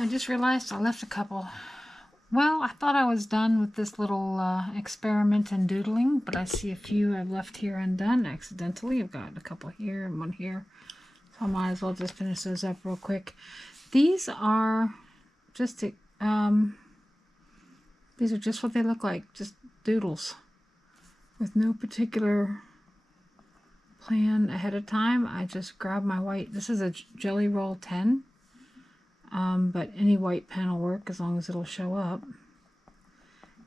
I just realized I left a couple. Well, I thought I was done with this little experiment in doodling, but I see a few I've left here undone accidentally. I've got a couple here and one here, so I might as well just finish those up real quick. These are just what they look like, just doodles with no particular plan ahead of time. I just grabbed my white. This is a Jelly Roll 10. But any white pen will work as long as it'll show up.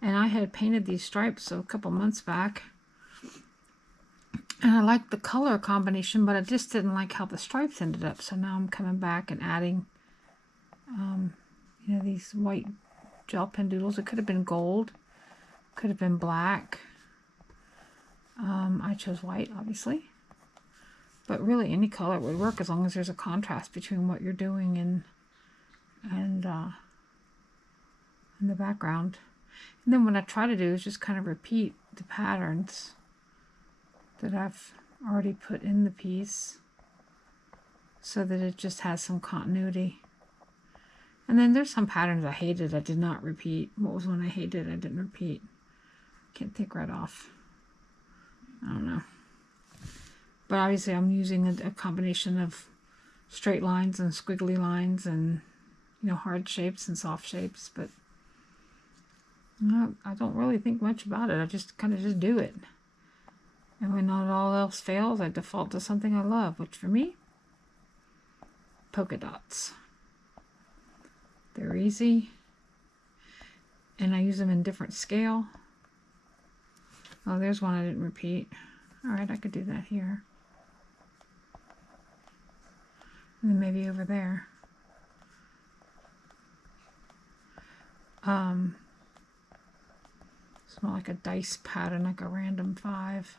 And I had painted these stripes a couple months back, and I liked the color combination, but I just didn't like how the stripes ended up. So now I'm coming back and adding, you know, these white gel pen doodles. It could have been gold, could have been black. I chose white, obviously, but really any color would work as long as there's a contrast between what you're doing and in the background. And then what I try to do is just kind of repeat the patterns that I've already put in the piece so that it just has some continuity. And then there's some patterns I hated I did not repeat. What was one I hated I didn't repeat? Can't think right off. I don't know. But obviously I'm using a combination of straight lines and squiggly lines and, you know, hard shapes and soft shapes, but I don't really think much about it. I just kind of just do it. And when not all else fails, I default to something I love, which for me, polka dots. They're easy, and I use them in different scale. Oh, there's one I didn't repeat. All right, I could do that here. And then maybe over there. It's more like a dice pattern, like a random 5.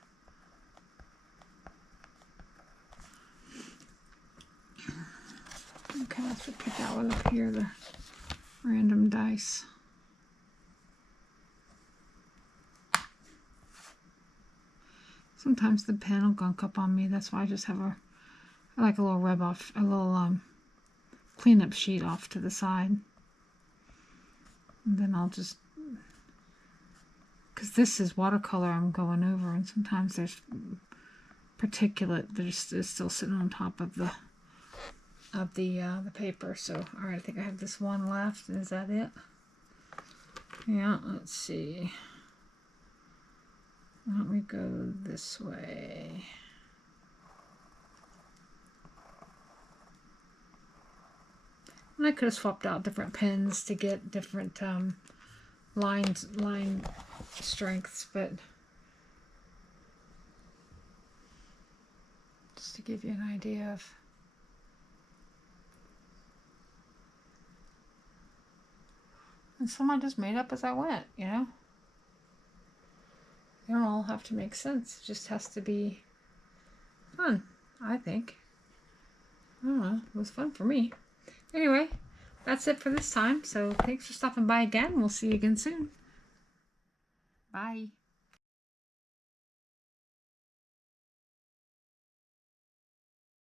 Okay, let's repeat that one up here, the random dice. Sometimes the pen will gunk up on me. That's why I just have I like a little rub off, a little cleanup sheet off to the side. And then I'll just, because this is watercolor I'm going over, and sometimes there's particulate that is still sitting on top of the paper. So, all right, I think I have this one left. Is that it? Yeah, let's see. Why don't we go this way? And I could have swapped out different pens to get different line strengths, but just to give you an idea of. And some I just made up as I went, you know. They don't all have to make sense. It just has to be fun, I think. I don't know. It was fun for me. Anyway, that's it for this time. So thanks for stopping by again. We'll see you again soon. Bye.